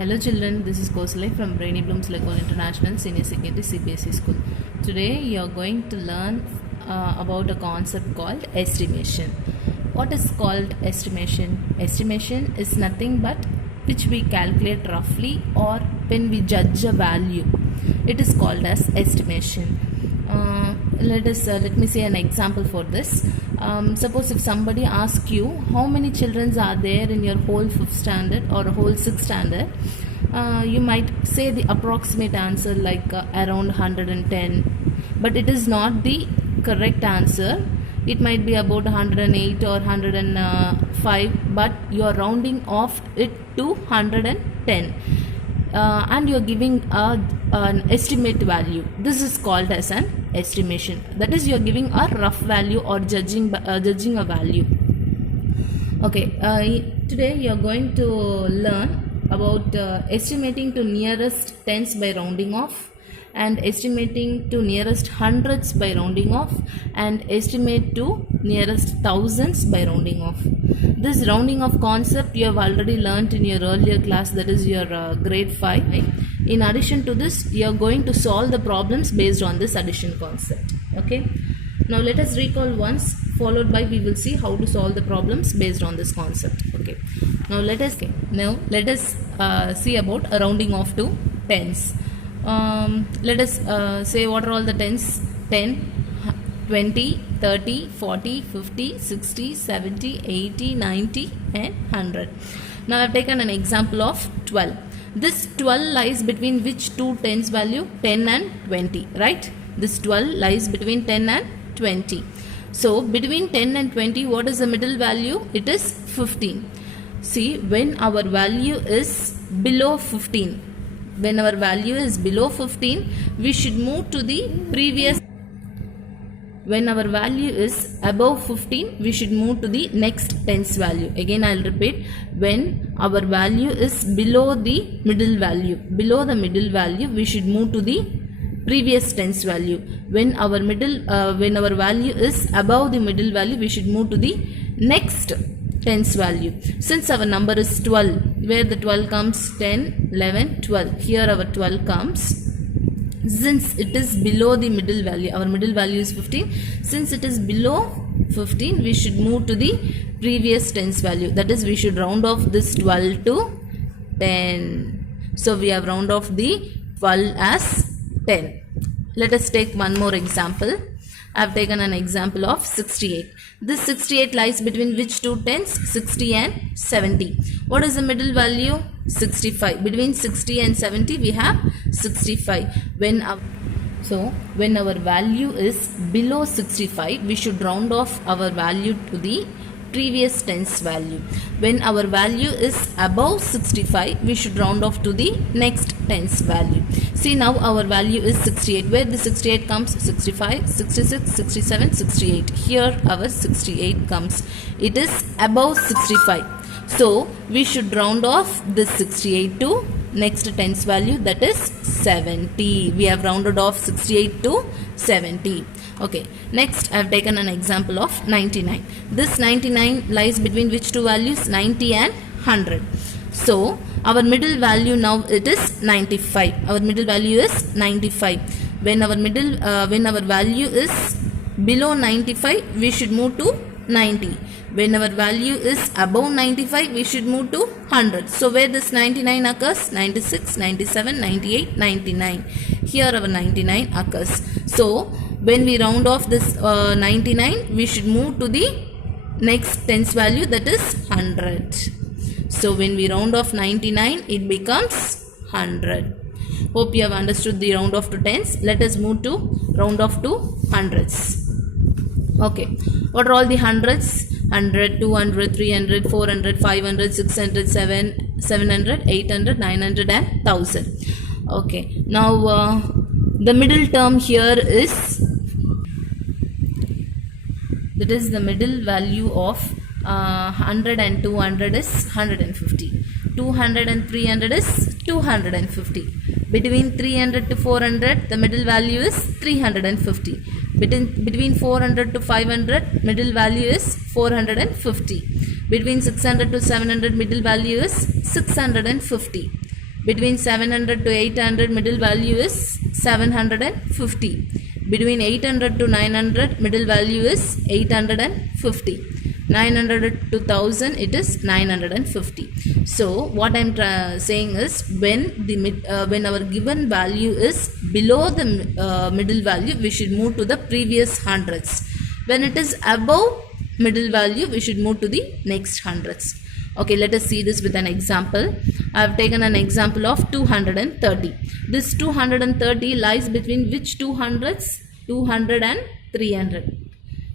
Hello children, this is Kosalai from Brainy Blooms Lagoon International Senior Secondary CBSE School. Today you are going to learn about a concept called estimation. What is called estimation? Estimation is nothing but which we calculate roughly or when we judge a value. It is called as estimation. Let me say an example for this. Suppose if somebody asks you how many children are there in your whole 5th standard or whole 6th standard, you might say the approximate answer like around 110, but it is not the correct answer. It might be about 108 or 105, but you are rounding off it to 110. And you are giving an estimate value. This is called as an estimation. That is, you are giving a rough value or judging a value. Okay, today you are going to learn about estimating to nearest tens by rounding off, and estimating to nearest hundreds by rounding off, and estimate to nearest thousands by rounding off. This rounding off concept you have already learnt in your earlier class, that is your grade 5. In addition to this, you are going to solve the problems based on this addition concept. Okay, now let us recall once, followed by we will see how to solve the problems based on this concept. Okay, now let us see about rounding off to tens. Let us say what are all the tens: 10, 20, 30, 40, 50, 60, 70, 80, 90 and 100. Now I have taken an example of 12. This 12 lies between which two tens value? 10 and 20, right? This 12 lies between 10 and 20. So between 10 and 20, what is the middle value? It is 15. See, when our value is below 15, when our value is below 15, we should move to the previous. When our value is above 15, we should move to the next tens value. Again, I will repeat. When our value is below the middle value, we should move to the previous tens value. When our value is above the middle value, we should move to the next tens value. Since our number is 12, where the 12 comes? 10, 11, 12. Here our 12 comes. Since it is below the middle value, our middle value is 15. Since it is below 15, we should move to the previous tens value. That is, we should round off this 12 to 10. So we have round off the 12 as 10. Let us take one more example. I have taken an example of 68. This 68 lies between which two tens? 60 and 70. What is the middle value? 65. Between 60 and 70 we have 65. When our value is below 65, we should round off our value to the previous tens value. When our value is above 65, we should round off to the next tens value. See, now our value is 68. Where the 68 comes? 65, 66, 67, 68. Here our 68 comes. It is above 65. So we should round off this 68 to next tens value, that is 70. We have rounded off 68 to 70. Okay, next I have taken an example of 99. This 99 lies between which two values? 90 and 100. So our middle value now it is 95. Our middle value is 95. When our value is below 95, we should move to 90. When our value is above 95, we should move to 100. So where this 99 occurs? 96, 97, 98, 99. Here our 99 occurs. So when we round off this 99, we should move to the next tens value, that is 100. So when we round off 99, it becomes 100. Hope you have understood the round off to tens. Let us move to round off to hundreds. Okay, what are all the hundreds? 100, 200, 300, 400, 500, 600, 700, 800, 900 and 1000. Okay, now the middle term here is, that is the middle value of 100 and 200 is 150. 200 and 300 is 250. Between 300 to 400, the middle value is 350. Between 400 to 500, middle value is 450. Between 600 to 700, middle value is 650. Between 700 to 800, middle value is 750. Between 800 to 900, middle value is 850. 900 to 1000, it is 950. So what I'm saying is, when our given value is below the middle value, we should move to the previous hundreds. When it is above middle value, we should move to the next hundreds. Okay, let us see this with an example. I have taken an example of 230. This 230 lies between which two hundreds? 200 and 300.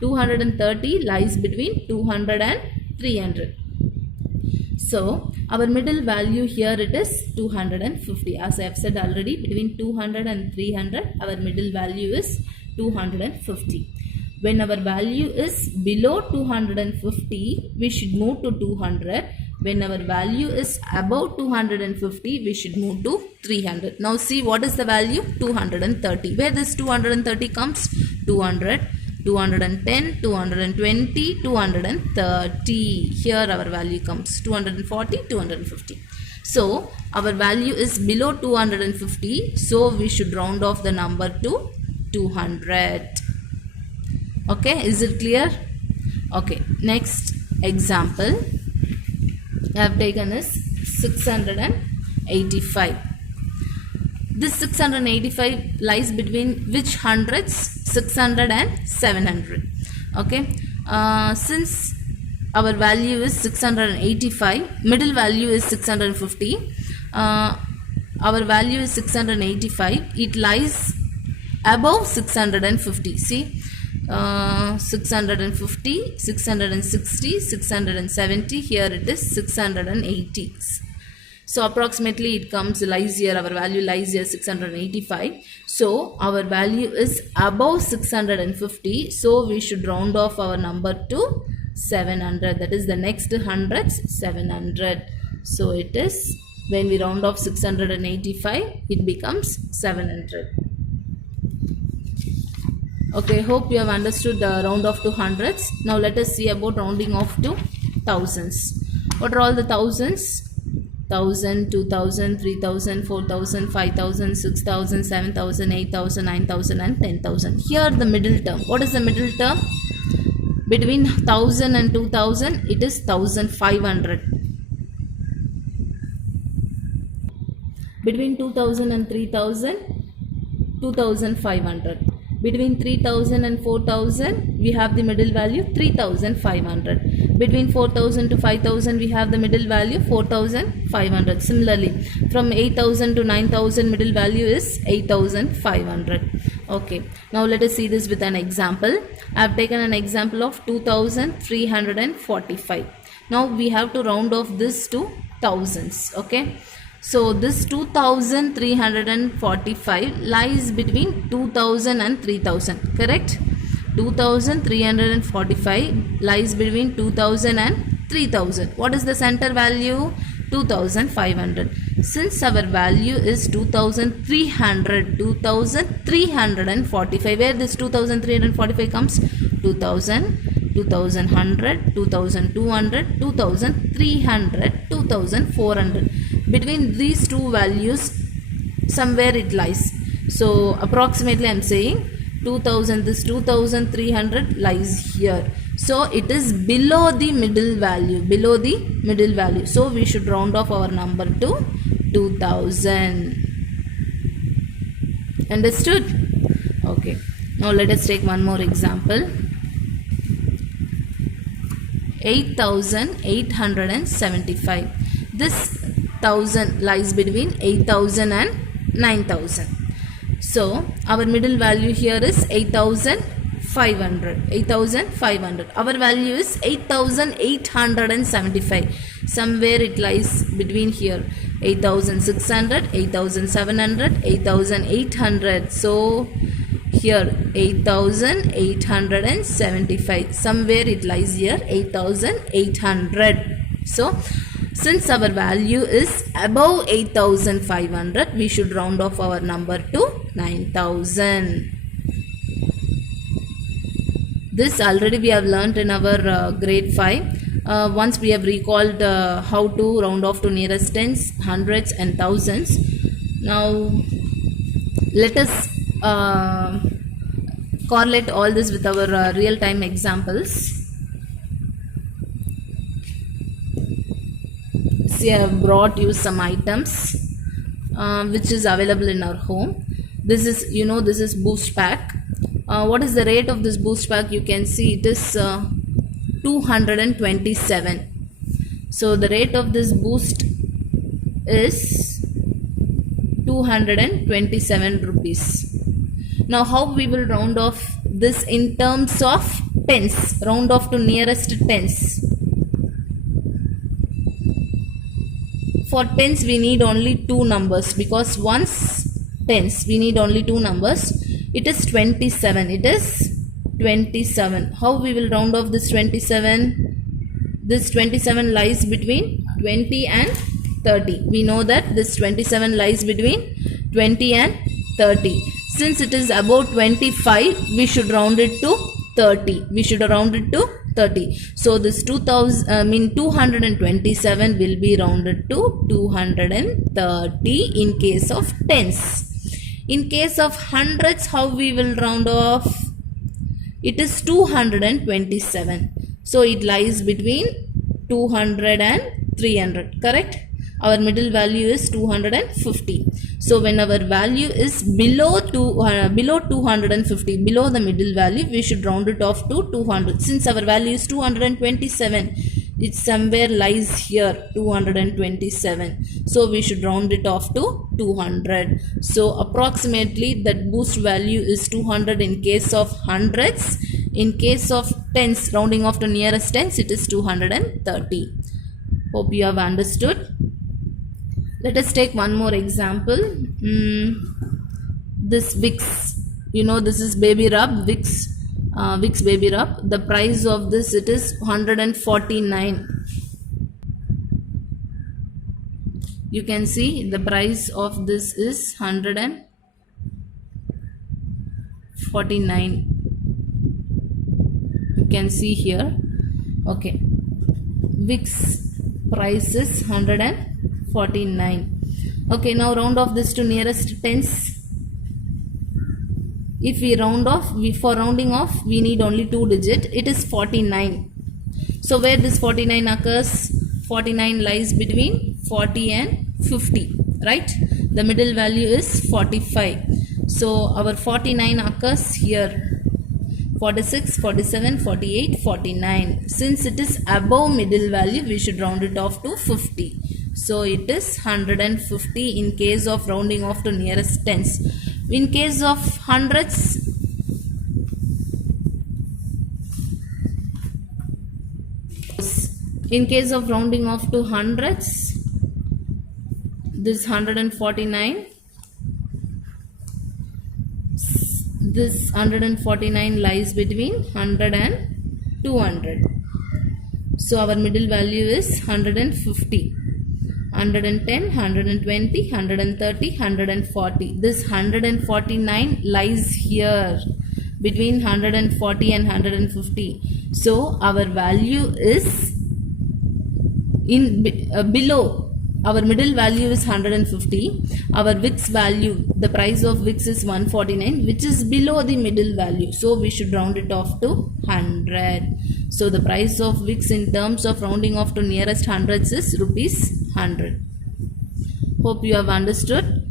230 lies between 200 and 300. So our middle value here, it is 250. As I have said already, between 200 and 300, our middle value is 250. When our value is below 250, we should move to 200. When our value is above 250, we should move to 300. Now see, what is the value? 230. Where this 230 comes? 200, 210, 220, 230. Here our value comes 240, 250. So our value is below 250. So we should round off the number to 200. Okay, is it clear? Okay, next example I have taken is 685. This 685 lies between which hundreds? 600 and 700. Okay, since our value is 685, middle value is 650, our value is 685, it lies above 650. See, 650, 660, 670, here it is 680. So approximately it lies here, our value lies here 685. So our value is above 650. So we should round off our number to 700. That is the next hundreds, 700. So it is, when we round off 685, it becomes 700. Okay, hope you have understood the round off to hundreds. Now let us see about rounding off to thousands. What are all the thousands? 1000, 2000, 3000, 4000, 5000, 6000, 7000, 8000, 9000 and 10,000. Here the middle term. What is the middle term? Between 1000 and 2000, it is 1500. Between 2000 and 3000, 2500. Between 3000 and 4000, we have the middle value 3500. Between 4000 to 5000, we have the middle value 4500. Similarly, from 8000 to 9000, middle value is 8500. Okay, now let us see this with an example. I have taken an example of 2345. Now we have to round off this to thousands. Okay, so this 2345 lies between 2000 and 3000, correct? 2345 lies between 2000 and 3000. What is the center value? 2500. Since our value is 2345, where this 2345 comes? 2000, 2100, 2200, 2300, 2400. Between these two values, somewhere it lies. So approximately I am saying 2000, this 2300 lies here. So it is below the middle value, So we should round off our number to 2000. Understood? Okay. Now let us take one more example. 8875. This 1000 lies between 8000 and 9000. So our middle value here is 8500. Our value is 8875. Somewhere it lies between here, 8600, 8700, 8800. So here 8875. Somewhere it lies here, 8800. So since our value is above 8500, we should round off our number to 9000. This already we have learnt in our grade 5. once we have recalled how to round off to nearest tens, hundreds and thousands. Now let us correlate all this with our real-time examples. See, I have brought you some items which is available in our home. This is, this is boost pack. What is the rate of this boost pack? You can see it is 227. So the rate of this boost is 227 rupees. Now how we will round off this in terms of tens? Round off to nearest tens. For tens we need only two numbers, because once tens we need only two numbers. It is 27. It is 27. How we will round off this 27? This 27 lies between 20 and 30. We know that this 27 lies between 20 and 30. Since it is above 25, we should round it to 30. We should round it to 30. So this 227 will be rounded to 230 in case of tens. In case of hundreds, how we will round off? It is 227. So it lies between 200 and 300. Correct? Our middle value is 250. So when our value is below 250, below the middle value, we should round it off to 200. Since our value is 227, it somewhere lies here, 227. So we should round it off to 200. So approximately that boost value is 200 in case of hundreds. In case of tens, rounding off to nearest tens, it is 230. Hope you have understood. Let us take one more example. This Vicks, this is baby rub, Vicks baby rub. The price of this, it is 149. You can see the price of this is 149. You can see here. Okay, Vicks price is 149. Okay, now round off this to nearest tens. If we round off, for rounding off, we need only 2 digits. It is 49. So where this 49 occurs? 49 lies between 40 and 50, right? The middle value is 45. So our 49 occurs here. 46, 47, 48, 49. Since it is above middle value, we should round it off to 50. So it is 150 in case of rounding off to nearest tens. In case of hundreds, rounding off to hundreds, this 149. This 149 lies between 100 and 200. So our middle value is 150. 110, 120, 130, 140. This 149 lies here between 140 and 150. So our value is below. Our middle value is 150. Our Vicks value, the price of Vicks is 149, which is below the middle value. So we should round it off to 100. So the price of Vicks in terms of rounding off to nearest hundreds is rupees 100. Hope you have understood.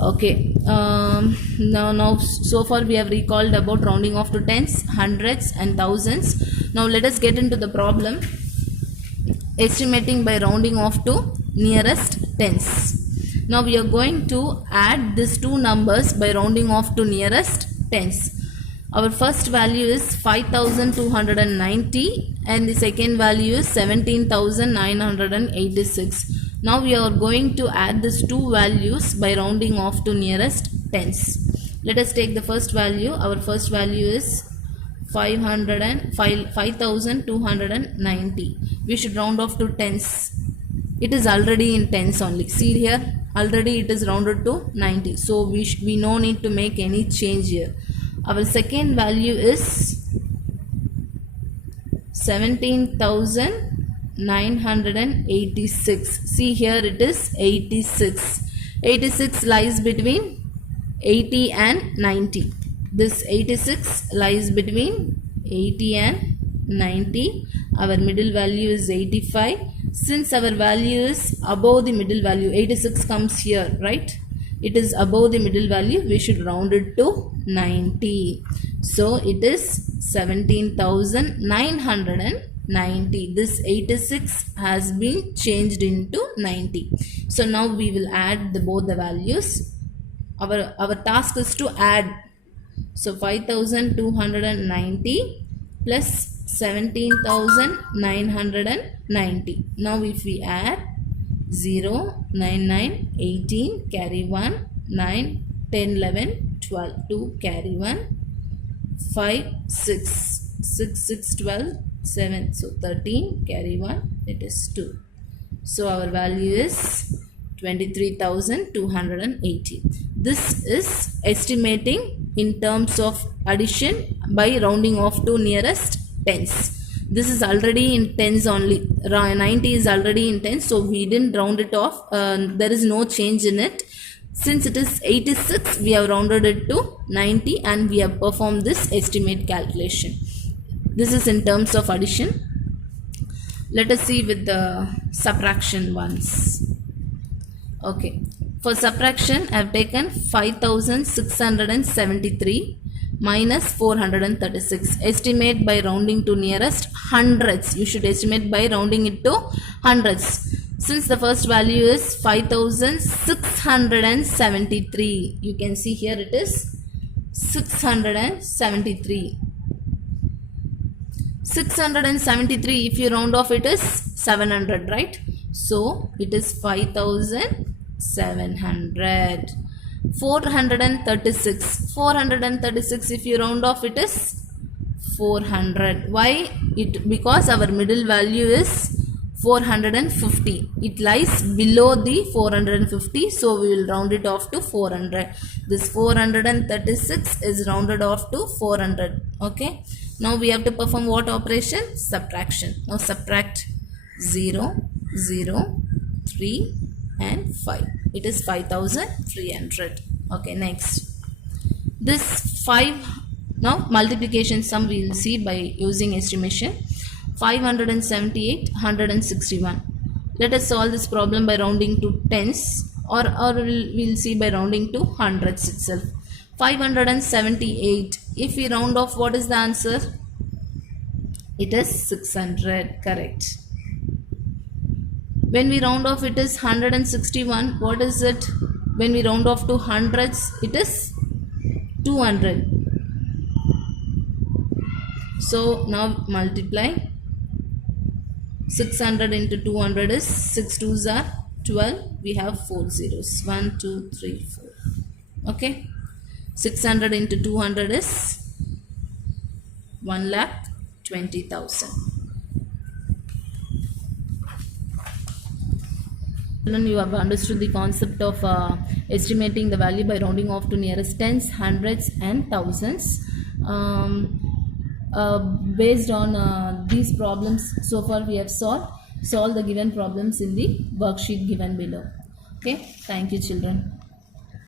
Okay. Now so far we have recalled about rounding off to tens, hundreds and thousands. Now let us get into the problem. Estimating by rounding off to nearest tens. Now we are going to add these two numbers by rounding off to nearest tens. Our first value is 5290 and the second value is 17986. Now we are going to add these two values by rounding off to nearest tens. Let us take the first value. Our first value is 5290. We should round off to tens. It is already in tens only. See here, already it is rounded to 90. So we no need to make any change here. Our second value is 17,000 986. See here it is 86. 86 lies between 80 and 90. This 86 lies between 80 and 90. Our middle value is 85. Since our value is above the middle value, 86 comes here, right? It is above the middle value, we should round it to 90. So it is 17,990. This 86 has been changed into 90. So now we will add both the values. Our task is to add. So 5,290 plus 17,990. Now if we add 0, 9, 9, 18, carry 1, 9, 10, 11, 12, 2, carry 1, 5, 6, 6, 6, 12, 7, so 13, carry 1, it is 2. So our value is 23,280. This is estimating in terms of addition by rounding off to nearest tens. This is already in tens only. 90 is already in tens, so we didn't round it off. There is no change in it. Since it is 86, we have rounded it to 90 and we have performed this estimate calculation. This is in terms of addition. Let us see with the subtraction ones. Okay, for subtraction I have taken 5,673 minus 436. Estimate by rounding to nearest hundreds. You should estimate by rounding it to hundreds. Since the first value is 5,673, you can see here it is 673. 673, if you round off it is 700, right? So it is 5,700. 436. 436, if you round off it is 400. Why? Because our middle value is 450. It lies below the 450, so we will round it off to 400. This 436 is rounded off to 400. Okay. Now we have to perform what operation? Subtraction. Now subtract 0, 0, 3 and 5. It is 5,300. Okay, next. This 5, now multiplication sum we will see by using estimation. 578, 161. Let us solve this problem by rounding to tens, or we'll see by rounding to hundreds itself. 578. If we round off, what is the answer? It is 600. Correct. When we round off, it is 161. What is it? When we round off to hundreds, it is 200. So now multiply. 600 into 200 is 6 2s are 12. We have 4 zeros. 1, 2, 3, 4. Okay. 600 into 200 is 1,20,000. You have understood the concept of estimating the value by rounding off to nearest tens, hundreds and thousands. Based on these problems so far we have solved the given problems in the worksheet given below. Okay, thank you children.